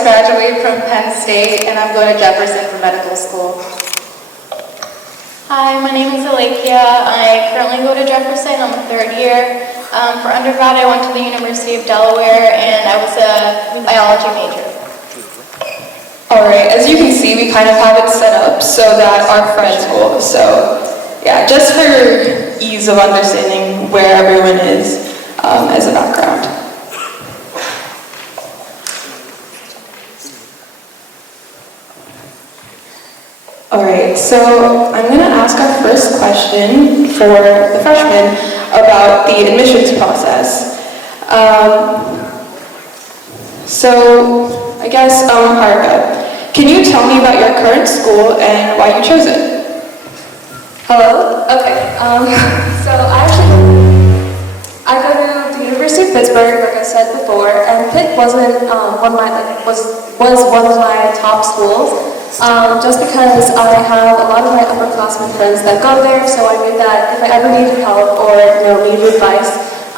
just graduated from Penn State, and I'm going to Jefferson for medical school. Hi, my name is Alekia. I currently go to Jefferson. I'm a third year. For undergrad, I went to the University of Delaware, and I was a biology major. Alright, as you can see, we kind of have it set up so that our friends will. So, yeah, just for ease of understanding where everyone is as a background. Alright, so I'm going to ask our first question for the freshmen about the admissions process. So, I guess, Harika, can you tell me about your current school and why you chose it? Hello? Okay. So I go to the University of Pittsburgh, like I said before, and Pitt wasn't was one of my top schools. Just because I have a lot of my upperclassmen friends that go there, so I knew that if I ever needed help or needed advice,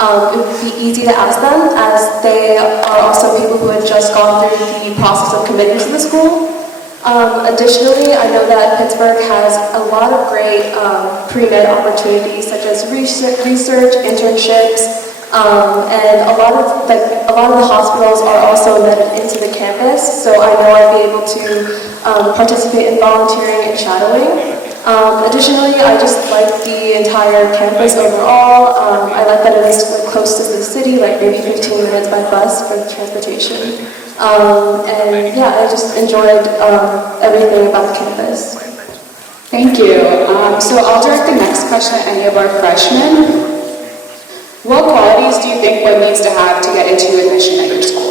it would be easy to ask them, as they are also people who had just gone through the process of committing to the school. Additionally, I know that Pittsburgh has a lot of great pre-med opportunities, such as research, internships, and a lot of the hospitals are also embedded into the campus. So I know I'd be able to participate in volunteering and shadowing. Additionally, I just like the entire campus overall. I like that it is close to the city, like maybe 15 minutes by bus for transportation. And yeah, I just enjoyed everything about the campus. Thank you. So I'll direct the next question at any of our freshmen. What qualities do you think one needs to have to get into admission at your school?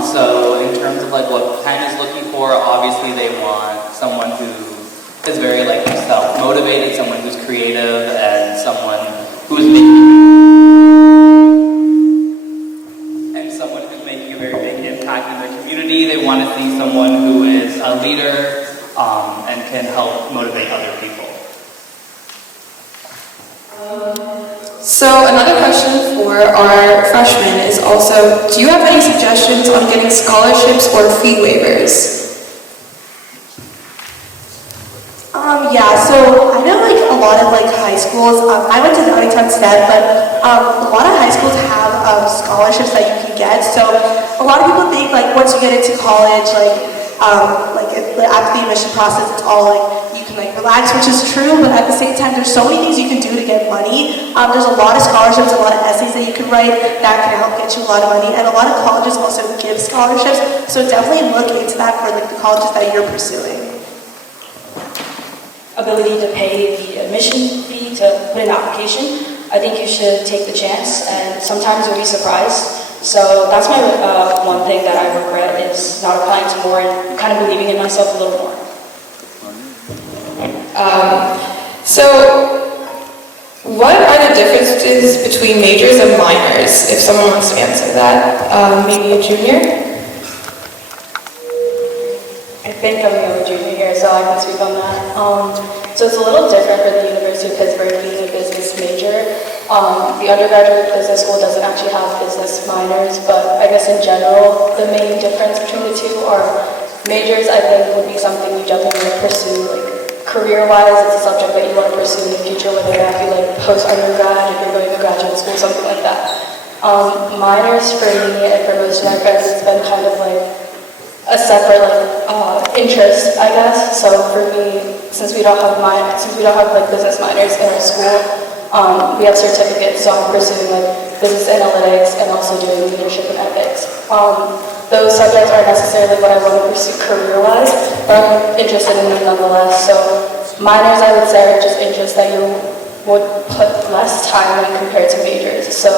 So in terms of like what Penn is looking for, obviously they want someone who is very like self-motivated, someone who's creative, and someone who's making a very big impact in their community. They want to see someone who is a leader and can help motivate other people. So another question for our freshmen is also, do you have any suggestions on getting scholarships or fee waivers? Yeah, so I know a lot of high schools, I went to Downingtown instead, but a lot of high schools have scholarships that you can get. So a lot of people think once you get into college, after the admission process, it's all you can relax, which is true, but at the same time, there's so many things you can do to get money. There's a lot of scholarships, a lot of essays that you can write that can help get you a lot of money, and a lot of colleges also give scholarships, so definitely look into that for the colleges that you're pursuing. Ability to pay the admission fee to put in an application, I think you should take the chance, and sometimes you'll be surprised. So that's my one thing that I regret, is not applying to more and kind of believing in myself a little more. So what are the differences between majors and minors, if someone wants to answer that? Maybe a junior? I think I'm a junior here, so I can speak on that. So it's a little different for the University of Pittsburgh being a business major. The undergraduate business school doesn't actually have business minors, but I guess in general, the main difference between the two are majors, I think, would be something you definitely want to pursue, career-wise. It's a subject that you want to pursue in the future, whether it be post-undergrad, if you're going to graduate school, something like that. Minors for me and for most of my friends, it's been kind of a separate interest, I guess. So for me, since we don't have business minors in our school, we have certificates, so I'm pursuing business analytics and also doing leadership and ethics. Those subjects aren't necessarily what I want to pursue career-wise, but I'm interested in them nonetheless. So minors, I would say, are just interests that you would put less time in compared to majors. So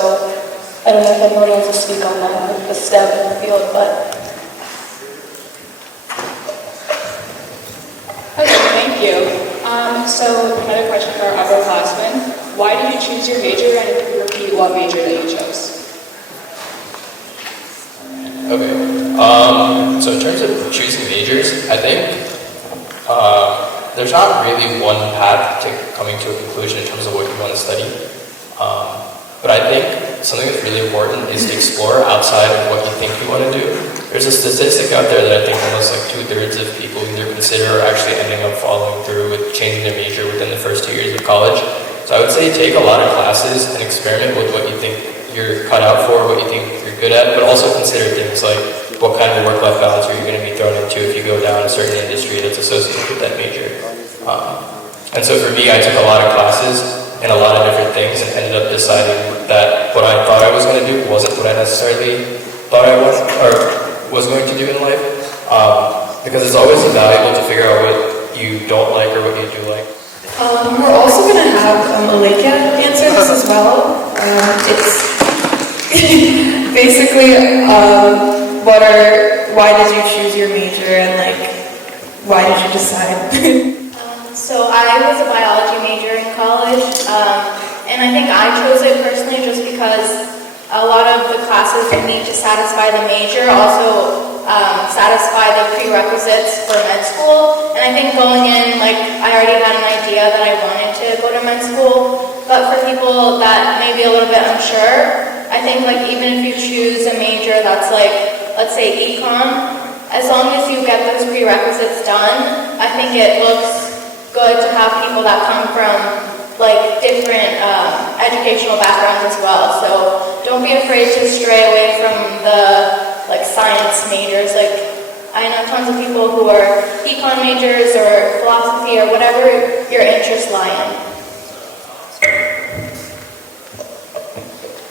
I don't know if anyone wants to speak on that, the STEM in the field, but. Okay, thank you. So another question for our upperclassmen. Why did you choose your major, and if you repeat, what major that you chose? Okay, so in terms of choosing majors, I think there's not really one path to coming to a conclusion in terms of what you want to study. But I think something that's really important is to explore outside of what you think you want to do. There's a statistic out there that I think almost like 2/3 of people either consider or actually ending up following through with changing their major within the first 2 years of college. So I would say take a lot of classes and experiment with what you think you're cut out for, what you think you're good at, but also consider things like what kind of work-life balance are you going to be thrown into if you go down a certain industry that's associated with that major. And so for me, I took a lot of classes in a lot of different things and ended up deciding that what I thought I was going to do wasn't what I necessarily thought I was going to do in life. Because it's always valuable to figure out what you don't like or what you do like. We're also going to have Alekia answer this as well. It's basically why did you choose your major and like why did you decide? So I was a biology major in college, and I think I chose it personally just because a lot of the classes you need to satisfy the major also satisfy the prerequisites for med school. And I think going in, like, I already had an idea that I wanted to go to med school, but for people that may be a little bit unsure, I think like even if you choose a major that's like, let's say econ, as long as you get those prerequisites done, I think it looks good to have people that come from like different educational backgrounds as well. So don't be afraid to stray away from the like science majors. Like I know tons of people who are econ majors or philosophy or whatever your interests lie in.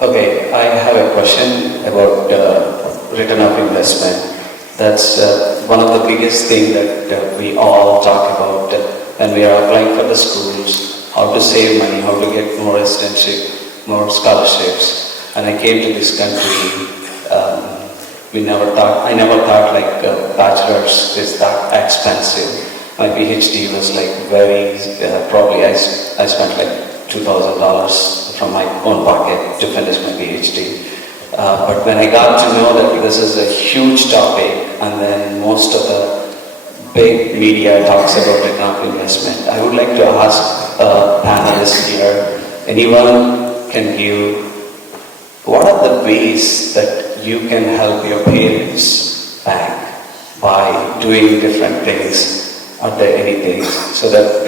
Okay, I have a question about return of investment. That's one of the biggest things that we all talk about when we are applying for the schools, how to save money, how to get more residentship, more scholarships. And I came to this country, I never thought like bachelor's is that expensive. My PhD was like very, probably I spent like $2,000 from my own pocket to finish my PhD. But when I got to know that this is a huge topic, and then most of the big media talks about return of investment, I would like to ask panelists here, anyone can give, what are the ways that you can help your parents back by doing different things? Are there anything so that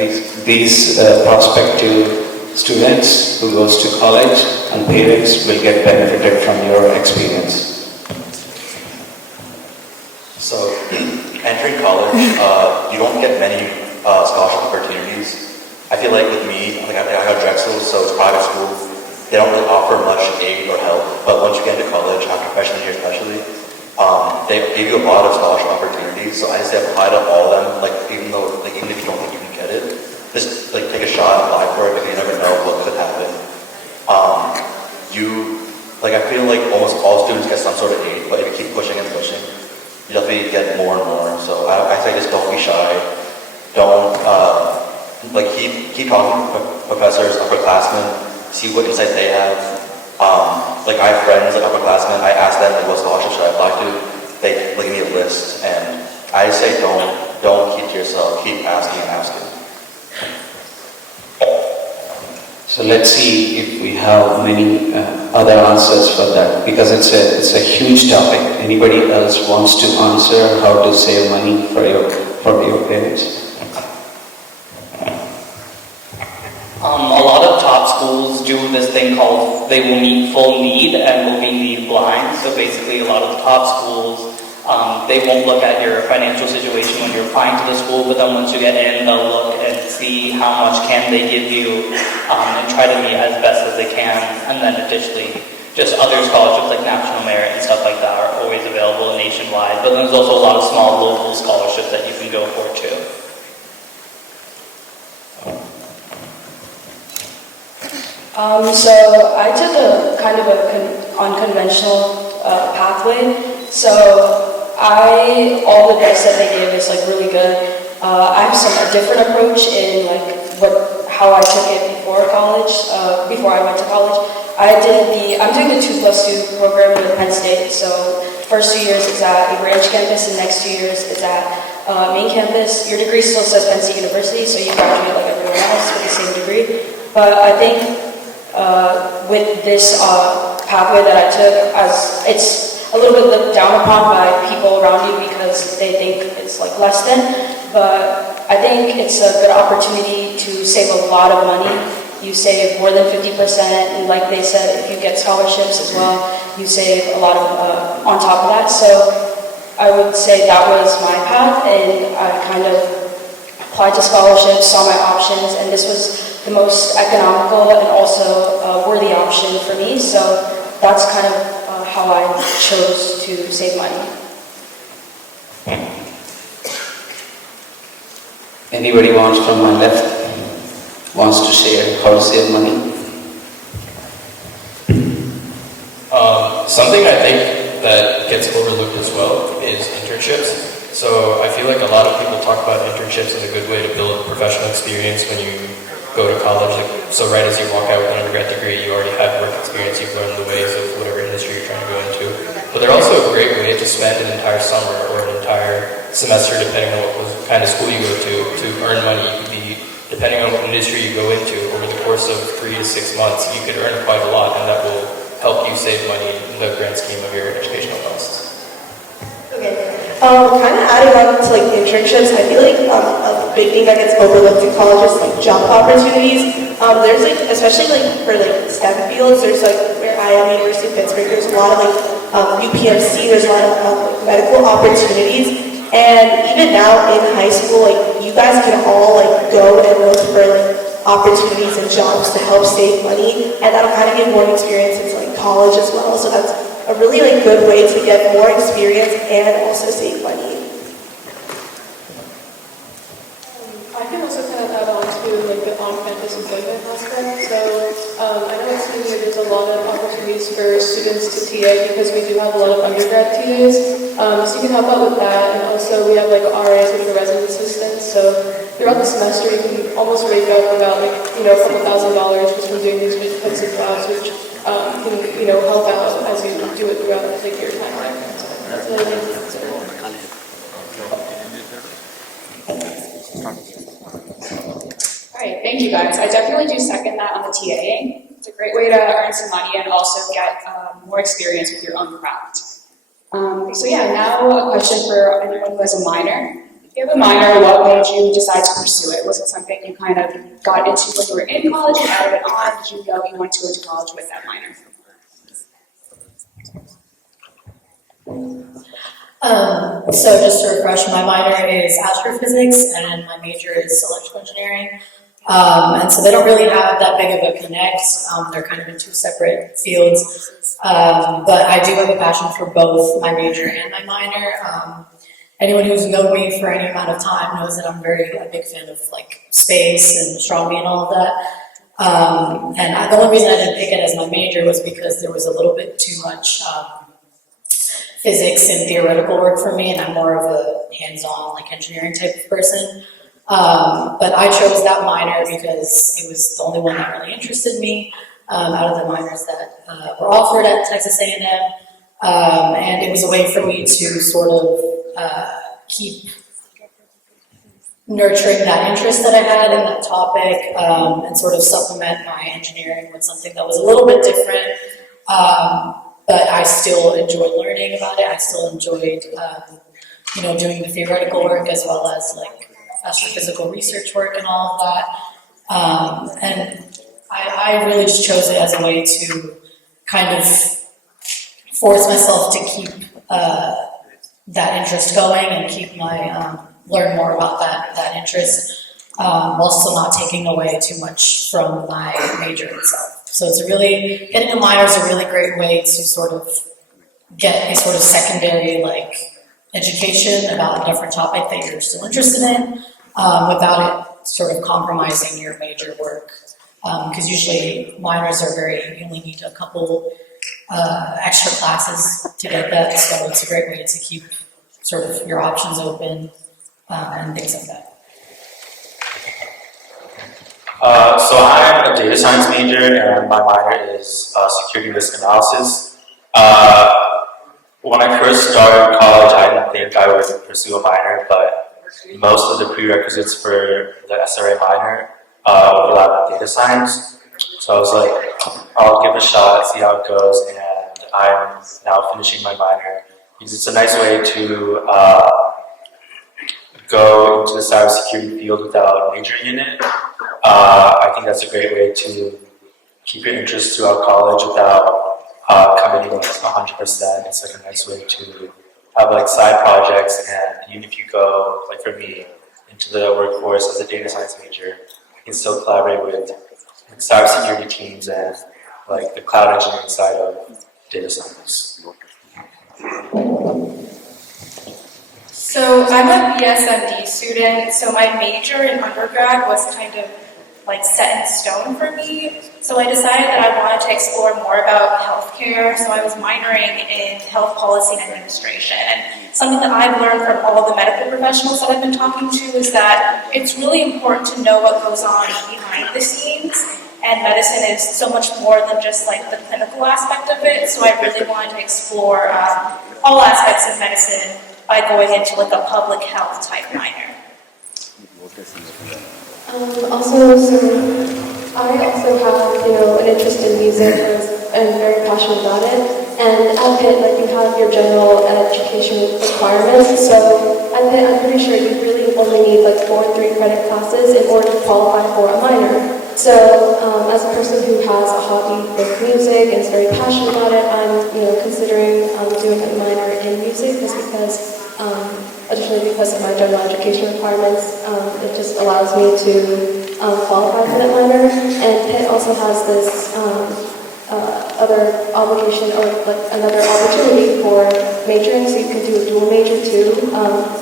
these prospective students who goes to college and parents will get benefited from your experience? So, entering college, you don't get many scholarship opportunities. I feel like with me, like I got Drexel, so it's private school. They don't really offer much aid or help, but once you get into college, after freshman year especially, they give you a lot of scholarship opportunities. So I just say apply to all of them, like even if you don't think you can get it, just like take a shot, apply for it, because you never know what could happen. I feel like almost all students get some sort of aid, but if you keep pushing and pushing, you definitely get more and more. So I say just don't be shy. Don't keep talking to professors, upperclassmen, see what insight they have. I have friends, like upperclassmen, I ask them like what scholarship should I apply to. They give me a list, and I say don't keep to yourself, keep asking and asking. So let's see if we have many other answers for that, because it's a huge topic. Anybody else wants to answer how to save money for your parents? A lot of top schools do this thing called they will meet full need and will be need blind. So basically a lot of the top schools, they won't look at your financial situation when you're applying to the school, but then once you get in, they'll look and see how much can they give you and try to meet as best as they can. And then additionally, just other scholarships like National Merit and stuff like that are always available nationwide. But then there's also a lot of small local scholarships that you can go for too. So I took a kind of unconventional pathway. So all the advice that they give is like really good. I have a different approach in how I took it before college. Before I went to college, I'm doing the 2+2 program with Penn State. So first 2 years is at a branch campus, and next 2 years is at main campus. Your degree still says Penn State University, so you graduate like everyone else with the same degree. But I think with this pathway that I took, as it's a little bit looked down upon by people around you because they think it's like less than, but I think it's a good opportunity to save a lot of money. You save more than 50%, and like they said, if you get scholarships as well, you save a lot of on top of that. So I would say that was my path, and I kind of applied to scholarships, saw my options, and this was the most economical and also worthy option for me. So that's kind of how I chose to save money. Anybody wants from my left wants to share how to save money? Something I think that gets overlooked as well is internships. So I feel like a lot of people talk about internships as a good way to build professional experience when you go to college. So right as you walk out with an undergrad degree, you already have work experience, you've learned the ways of whatever industry you're trying to go into. But they're also a great way to spend an entire summer or an entire semester, depending on what kind of school you go to earn money. You could be, depending on what industry you go into, over the course of 3 to 6 months, you could earn quite a lot, and that will help you save money in the grand scheme of your educational costs. Okay. Kind of adding on to like internships, I feel like a big thing that gets overlooked in college is like job opportunities. There's like, especially like for like STEM fields, there's like where I am, University of Pittsburgh, there's a lot of like UPMC, there's a lot of medical opportunities. And even now in high school, like you guys can all like go and look for like opportunities and jobs to help save money, and that'll kind of give more experience into like college as well. So that's a really like good way to get more experience and also save money. I can also kind of add on to like the on-campus employment aspect. So I know at senior there's a lot of opportunities for students to TA because we do have a lot of undergrad TAs. So you can help out with that, and also we have like RAs, which are resident assistants. So throughout the semester, you can almost rake up about like a couple $1,000 just from doing these types of jobs, which can help out as you do it throughout like your time. So I think that's cool. All right, thank you guys. I definitely do second that on the TAing. It's a great way to earn some money and also get more experience with your own craft. So yeah, now a question for anyone who has a minor. If you have a minor, what made you decide to pursue it? Was it something you kind of got into when you were in college and added it on? Did you know you went to go into college with that minor? So just to refresh, my minor is astrophysics and my major is electrical engineering. And so they don't really have that big of a connect. They're kind of in two separate fields. But I do have a passion for both my major and my minor. Anyone who's known me for any amount of time knows that I'm a big fan of like space and astronomy and all of that. And the only reason I didn't pick it as my major was because there was a little bit too much physics and theoretical work for me, and I'm more of a hands-on, like engineering type of person. But I chose that minor because it was the only one that really interested me out of the minors that were offered at Texas A&M. And it was a way for me to sort of keep nurturing that interest that I had in that topic and sort of supplement my engineering with something that was a little bit different. But I still enjoyed learning about it. I still enjoyed, doing the theoretical work as well as like astrophysical research work and all of that. And I really just chose it as a way to kind of force myself to keep that interest going and keep my learn more about that interest, while still not taking away too much from my major itself. So it's getting a minor is a really great way to sort of get a sort of secondary like education about a different topic that you're still interested in, without it sort of compromising your major work. Because usually minors you only need a couple extra classes to get that, so it's a great way to keep sort of your options open and things like that. So I'm a data science major and my minor is security risk analysis. When I first started college, I didn't think I would pursue a minor, but most of the prerequisites for the SRA minor overlap with data science. So I was like, I'll give it a shot, see how it goes, and I'm now finishing my minor because it's a nice way to go into the cybersecurity field without majoring in it. I think that's a great way to keep your interest throughout college without committing like 100%. It's like a nice way to have like side projects, and even if you go, like for me, into the workforce as a data science major, I can still collaborate with like, cybersecurity teams and like the cloud engineering side of data science. So I'm a BSMD student, so my major in undergrad was kind of like set in stone for me. So I decided that I wanted to explore more about healthcare, so I was minoring in health policy and administration. And something that I've learned from all of the medical professionals that I've been talking to is that it's really important to know what goes on behind the scenes. And medicine is so much more than just like the clinical aspect of it. So I really wanted to explore all aspects of medicine by going into like a public health type minor. Also, so I also have, an interest in music and very passionate about it. And at Pitt, like you have your general education requirements. So at Pitt, I'm pretty sure you really only need like 4 3-credit classes in order to qualify for a minor. So as a person who has a hobby with music and is very passionate about it, I'm considering doing a minor in music just because. Additionally, because of my general education requirements, it just allows me to qualify for that minor. And Pitt also has this other obligation or like another opportunity for majoring, so you can do a dual major too.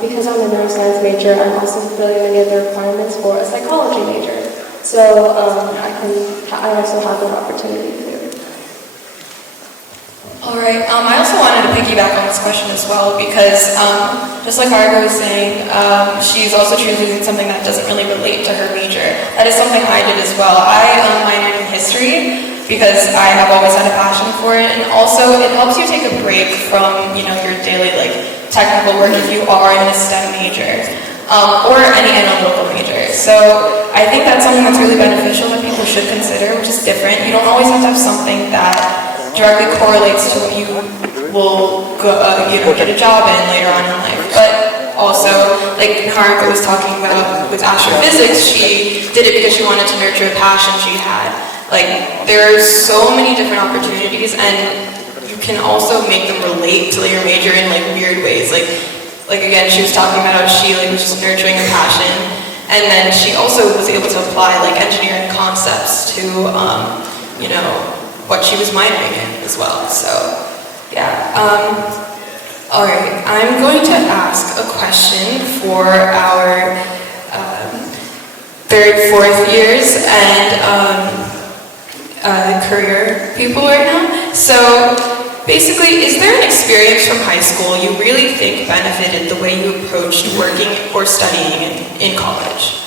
Because I'm a neuroscience major, I'm also fulfilling many of the requirements for a psychology major. So I also have that opportunity too. All right. I also wanted to piggyback on this question as well because just like Argo was saying, she's also choosing something that doesn't really relate to her major. That is something I did as well. I minored in history because I have always had a passion for it, and also it helps you take a break from your daily technical work if you are in a STEM major or any analytical major. So I think that's something that's really beneficial that people should consider, which is different. You don't always have to have something that directly correlates to what you will get a job in later on in life. But also, like Haruka was talking about with astrophysics, she did it because she wanted to nurture a passion she had. Like, there's so many different opportunities, and you can also make them relate to your major in weird ways. Like again, she was talking about how she was just nurturing a passion, and then she also was able to apply engineering concepts to what she was minoring in as well. So, yeah. All right, I'm going to ask a question for our 3rd, 4th years and career people right now. So, basically, is there an experience from high school you really think benefited the way you approached working or studying in college?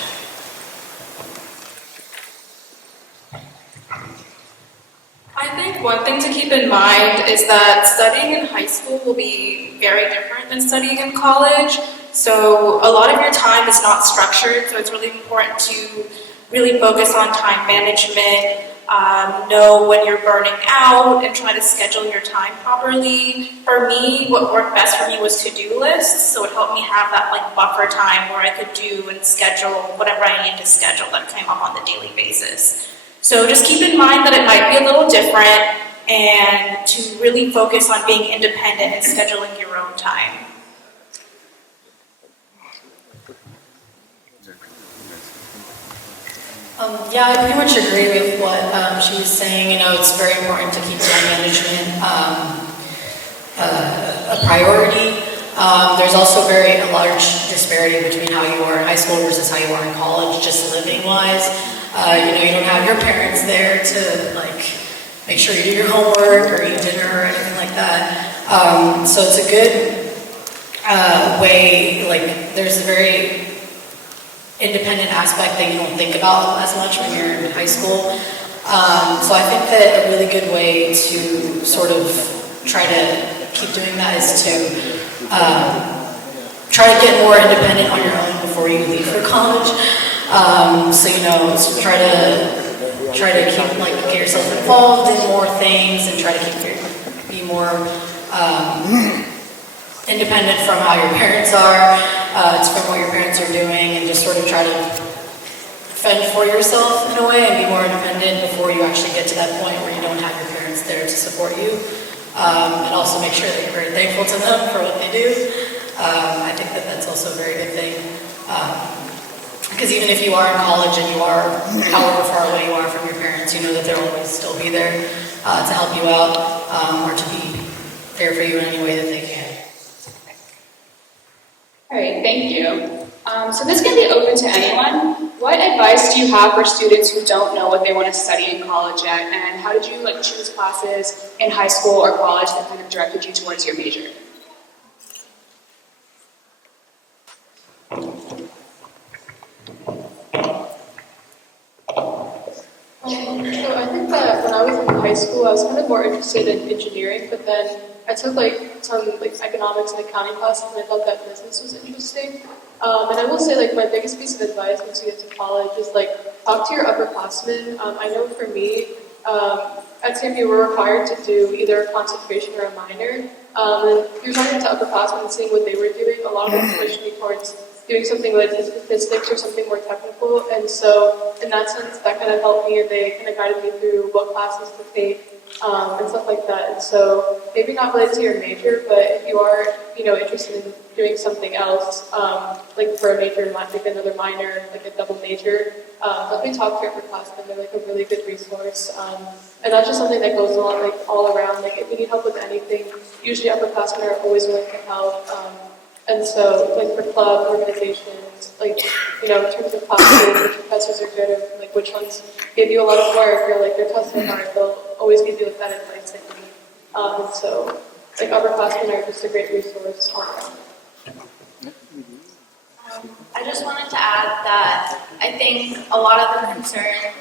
I think one thing to keep in mind is that studying in high school will be very different than studying in college. So a lot of your time is not structured, so it's really important to really focus on time management, know when you're burning out, and try to schedule your time properly. For me, what worked best for me was to-do lists, so it helped me have that buffer time where I could do and schedule whatever I needed to schedule that came up on the daily basis. So just keep in mind that it might be a little different, and to really focus on being independent and scheduling your own time. Yeah, I pretty much agree with what she was saying. It's very important to keep time management a priority. There's also a large disparity between how you are in high school versus how you are in college, just living-wise. You don't have your parents there to make sure you do your homework or eat dinner or anything like that. So it's a good way, there's a very independent aspect that you don't think about as much when you're in high school. So I think that a really good way to sort of try to keep doing that is to try to get more independent on your own before you leave for college. So try to try to keep, like, get yourself involved in more things and try to be more independent from how your parents are, from what your parents are doing, and just sort of try to fend for yourself in a way and be more independent before you actually get to that point where you don't have your parents there to support you. And also make sure that you're very thankful to them for what they do. I think that that's also a very good thing. Because even if you are in college and you are however far away you are from your parents, you know that they'll always still be there to help you out or to be there for you in any way that they can. All right, thank you. So this can be open to anyone. What advice do you have for students who don't know what they want to study in college yet? And how did you choose classes in high school or college that kind of directed you towards your major? So I think that when I was in high school, I was kind of more interested in engineering, but then I took some economics and accounting classes, and I thought that business was interesting. And I will say my biggest piece of advice once you get to college is talk to your upperclassmen. I know for me, at CMU we're required to do either a concentration or a minor. And through talking to upperclassmen and seeing what they were doing, a lot of them pushed me towards doing something related to statistics or something more technical. And so in that sense, that kind of helped me, and they kind of guided me through what classes to take and stuff like that. And so maybe not related to your major, but if you are, interested in doing something else, for a major, like another minor, like a double major, definitely talk to your upperclassmen. They're a really good resource. And that's just something that goes along all around. If you need help with anything, usually upperclassmen are always willing to help. And so, for club organizations, in terms of classes, which professors are good, or which ones give you a lot of work, or they're testing hard, they'll always give you that advice that you need. And so, upperclassmen are just a great resource all around. I just wanted to add that I think a lot of the concern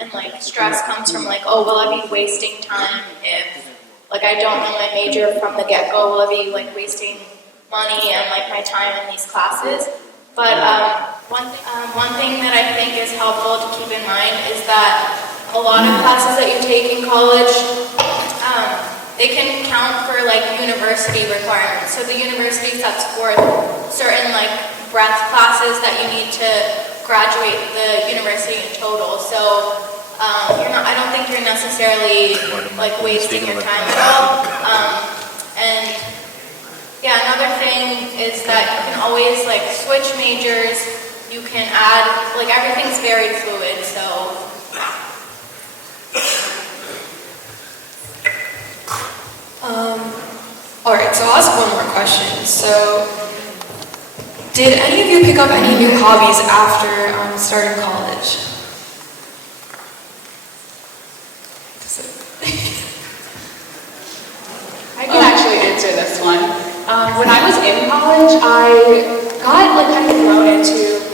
and stress comes from oh, will I be wasting time if I don't know my major from the get-go? Will I be wasting money and my time in these classes? But one thing that I think is helpful to keep in mind is that a lot of classes that you take in college, they can count for university requirements. So the university sets forth certain breadth classes that you need to graduate the university in total. So I don't think you're necessarily wasting your time at all. And yeah, another thing is that you can always switch majors. You can add everything's very fluid. So All right, so I'll ask one more question. So, did any of you pick up any new hobbies after starting college? I can actually answer this one. When I was in college, I got kind of thrown into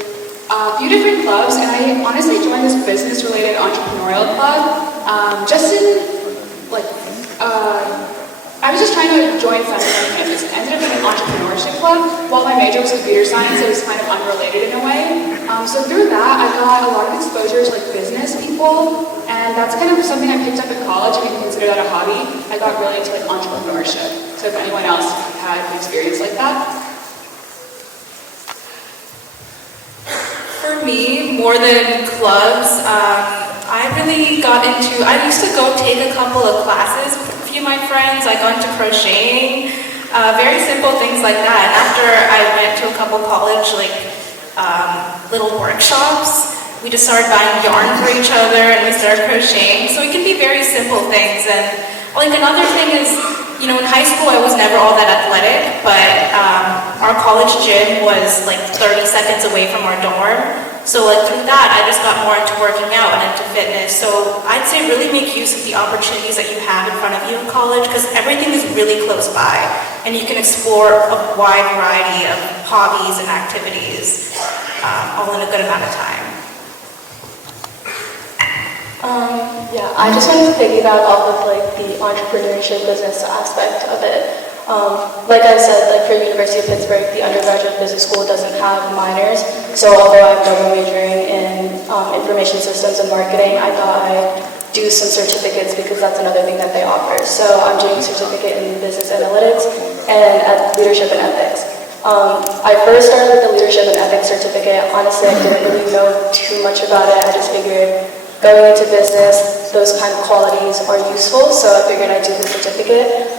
a few different clubs, and I honestly joined this business-related entrepreneurial club. I was just trying to join something on campus. It ended up in an entrepreneurship club. While my major was computer science, it was kind of unrelated in a way. So through that, I got a lot of exposure to business people, and that's kind of something I picked up in college. You can consider that a hobby. I got really into entrepreneurship. So if anyone else had an experience like that. For me, more than clubs, I used to go take a couple of classes with a few of my friends. I got into crocheting, very simple things like that. After I went to a couple college, little workshops, we just started buying yarn for each other and we started crocheting. So it can be very simple things. And another thing is, in high school I was never all that athletic, but our college gym was 30 seconds away from our dorm. So through that, I just got more into working out and into fitness. So I'd say really make use of the opportunities that you have in front of you in college, because everything is really close by, and you can explore a wide variety of hobbies and activities, all in a good amount of time. Yeah, I just wanted to piggyback off of the entrepreneurship business aspect of it. Like I said, for University of Pittsburgh, the undergraduate business school doesn't have minors. So although I'm double majoring in information systems and marketing, I thought I'd do some certificates because that's another thing that they offer. So I'm doing a certificate in business analytics and at leadership and ethics. I first started with the leadership and ethics certificate. Honestly, I didn't really know too much about it. I just figured going into business, those kind of qualities are useful, so I figured I'd do the certificate.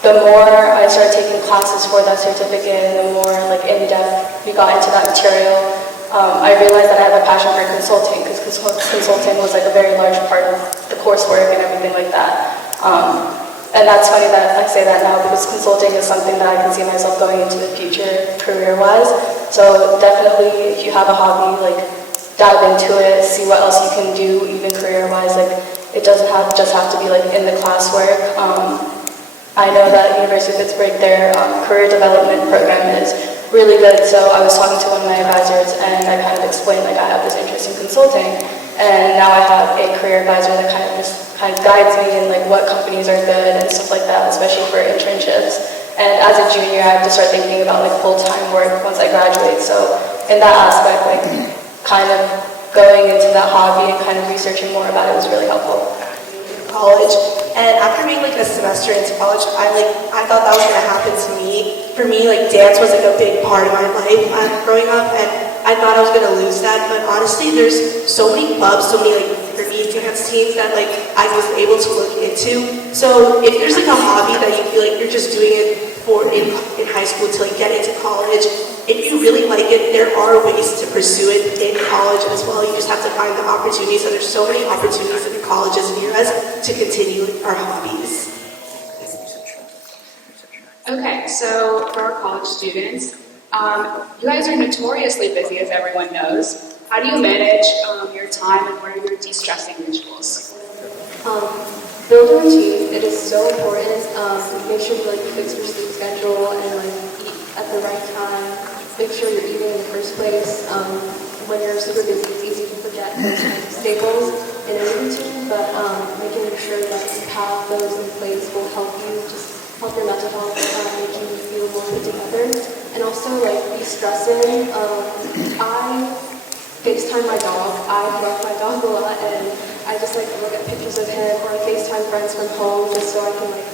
The more I started taking classes for that certificate and the more like in-depth we got into that material, I realized that I have a passion for consulting because consulting was like a very large part of the coursework and everything like that. And that's funny that I say that now because consulting is something that I can see myself going into the future career-wise. So definitely if you have a hobby, like dive into it, see what else you can do even career-wise. Like it doesn't just have to be like in the classwork. I know that University of Pittsburgh, their career development program is really good. So I was talking to one of my advisors and I kind of explained like I have this interest in consulting. And now I have a career advisor that kind of guides me in like what companies are good and stuff like that, especially for internships. And as a junior, I have to start thinking about like full-time work once I graduate. So in that aspect, like kind of going into that hobby and kind of researching more about it was really helpful. College, and after being like a semester into college, I thought that was gonna happen to me. For me, like dance was like a big part of my life growing up, and I thought I was gonna lose that. But honestly, there's so many clubs, so many like free dance teams that like I was able to look into. So if there's like a hobby that you feel like you're just doing it for in high school to like get into college, if you really like it, there are ways to pursue it in college as well. You just have to find the opportunities, and there's so many opportunities in colleges and US to continue our hobbies. Okay, so for our college students, you guys are notoriously busy, as everyone knows. How do you manage your time and what are your de-stressing rituals? Build a routine. It is so important. Make sure you like fix your sleep schedule and like eat at the right time. Make sure you're eating in the first place. When you're super busy, it's easy to forget those kind of staples in any routine, but making sure that you have those in place will help you just help your mental health, making you feel more put together, and also like de-stressing. I FaceTime my dog. I love my dog a lot, and I just like look at pictures of him, or I FaceTime friends from home just so I can like,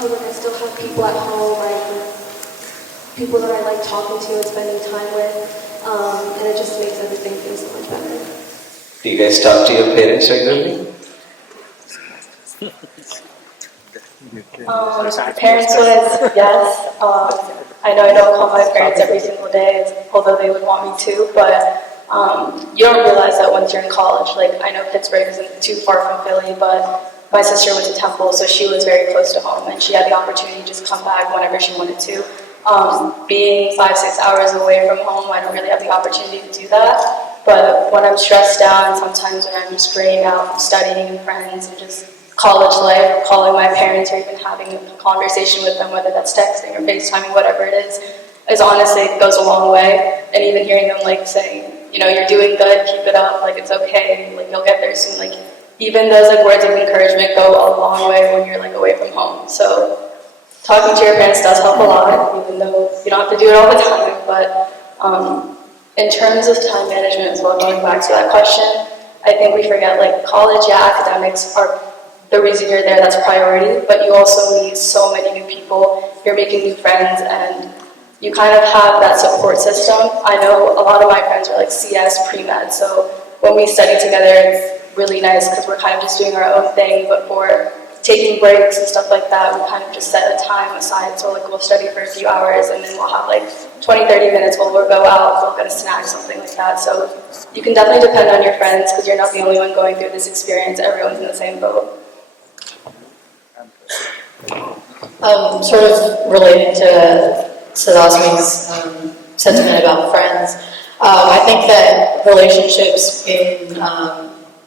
oh look, I still have people at home, people that I like talking to and spending time with, and it just makes everything feel so much better. Do you guys talk to your parents regularly? Parents-wise, yes. I know I don't call my parents every single day, although they would want me to, but you don't realize that once you're in college. Like, I know Pittsburgh isn't too far from Philly, but my sister went to Temple, so she was very close to home, and she had the opportunity to just come back whenever she wanted to. Being 5-6 hours away from home, I don't really have the opportunity to do that. But when I'm stressed out, and sometimes when I'm just drained out from studying and friends and just college life, calling my parents or even having a conversation with them, whether that's texting or FaceTiming, whatever it is honestly goes a long way. And even hearing them like saying, you know, you're doing good, keep it up, like it's okay, like you'll get there soon. Like even those like words of encouragement go a long way when you're like away from home. So talking to your parents does help a lot, even though you don't have to do it all the time. But in terms of time management as well, going back to that question, I think we forget like college, yeah, academics are the reason you're there, that's priority, but you also meet so many new people, you're making new friends, and you kind of have that support system. I know a lot of my friends are like CS, pre-med, so when we study together, it's really nice because we're kind of just doing our own thing, but for taking breaks and stuff like that, we kind of just set a time aside, so like we'll study for a few hours, and then we'll have like 20-30 minutes where we'll go out, we'll get a snack, something like that. So you can definitely depend on your friends because you're not the only one going through this experience, everyone's in the same boat. Sort of related to Sadasmi's sentiment about friends, I think that relationships in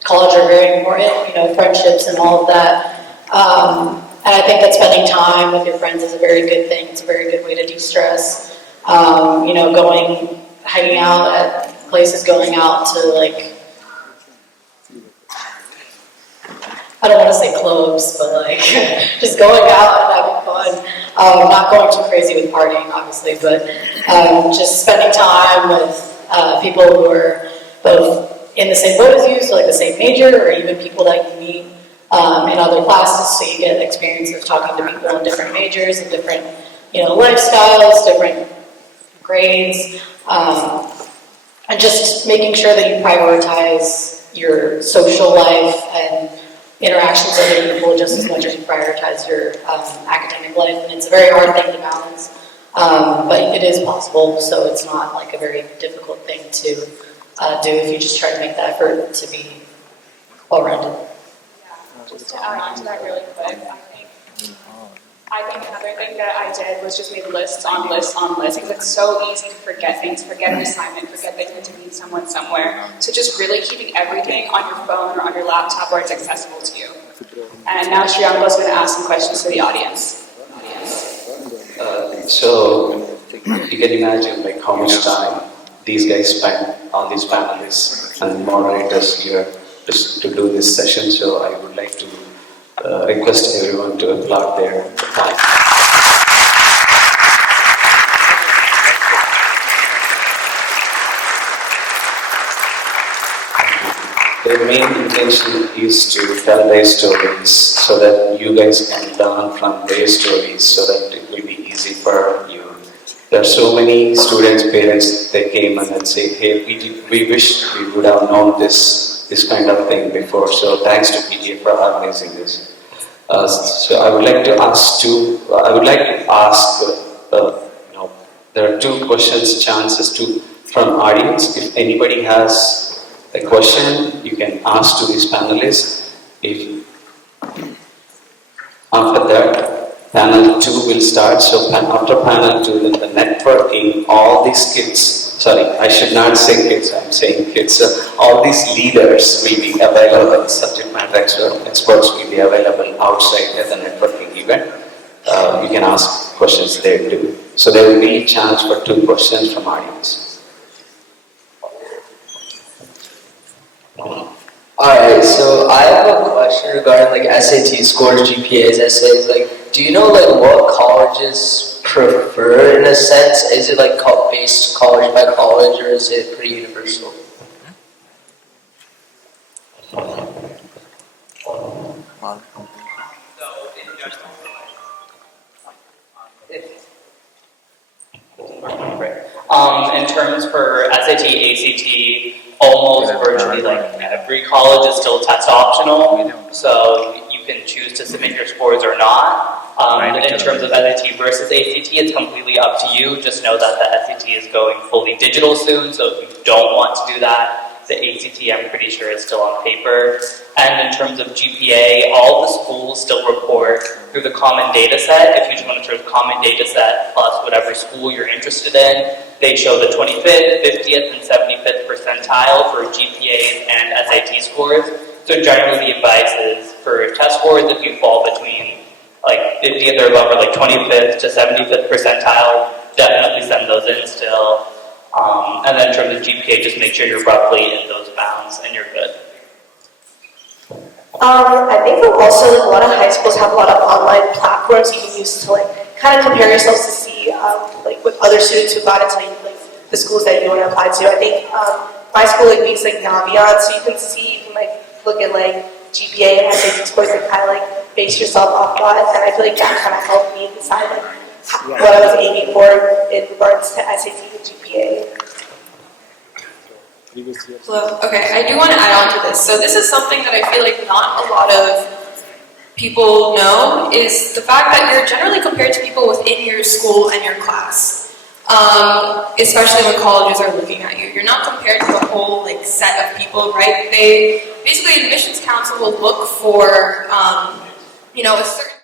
college are very important, you know, friendships and all of that. And I think that spending time with your friends is a very good thing. It's a very good way to de-stress. You know, hanging out at places, going out to like, I don't want to say clubs, but like just going out and having fun. Not going too crazy with partying, obviously, but just spending time with people who are both in the same boat as you, so like the same major, or even people that you meet in other classes, so you get experience of talking to people in different majors and different, lifestyles, different grades, and just making sure that you prioritize your social life and interactions with other people just as much as you prioritize your academic life. And it's a very hard thing to balance, but it is possible, so it's not like a very difficult thing to do if you just try to make the effort to be well-rounded. Just to add on to that really quick, I think another thing that I did was just made lists on lists on lists, because it's so easy to forget things, forget an assignment, forget that you need to meet someone somewhere. So just really keeping everything on your phone or on your laptop where it's accessible to you. And now Shriyanka is going to ask some questions to the audience. So you can imagine like how much time these guys spend on these panelists and moderators here just to do this session. So I would like to request everyone to applaud their time. Their main intention is to tell their stories so that you guys can learn from their stories so that it will be easy for you. There are so many students, parents, they came and then say, hey, we wish we would have known this kind of thing before. So thanks to PTA for organizing this. So I would like to ask there are two chances from audience. If anybody has a question, you can ask to these panelists. After that, panel 2 will start. So after panel 2, then the networking, all these kids, I should not say kids, I'm saying kids. All these leaders will be available, subject matter experts will be available outside at the networking event. You can ask questions there too. So there will be a chance for 2 questions from audience. Alright, so I have a question regarding SAT scores, GPAs, essays. Do you know what colleges prefer in a sense? Is it based college by college, or is it pretty universal? In terms for SAT, ACT, almost virtually every college is still test optional, so you can choose to submit your scores or not. In terms of SAT versus ACT, it's completely up to you. Just know that the SAT is going fully digital soon, so if you don't want to do that, the ACT, I'm pretty sure, is still on paper. And in terms of GPA, all the schools still report through the common data set. If you just want to search common data set plus whatever school you're interested in, they show the 25th, 50th, and 75th percentile for GPAs and SAT scores. So generally the advice is for test scores, if you fall between 50th or above, or 25th to 75th percentile, definitely send those in still. And then in terms of GPA, just make sure you're roughly in those bounds and you're good. I think also a lot of high schools have a lot of online platforms you can use to kind of compare yourselves to see with other students who got into the schools that you want to apply to. I think my school uses Naviance, so you can see, you can look at GPA and SAT scores and kind of base yourself off that. And I feel that kind of helped me decide what I was aiming for in regards to SAT and GPA. Hello. Okay, I do want to add on to this. So this is something that I feel not a lot of people know, is the fact that you're generally compared to people within your school and your class. Especially when colleges are looking at you. You're not compared to the whole set of people, right? Basically admissions council will look for a certain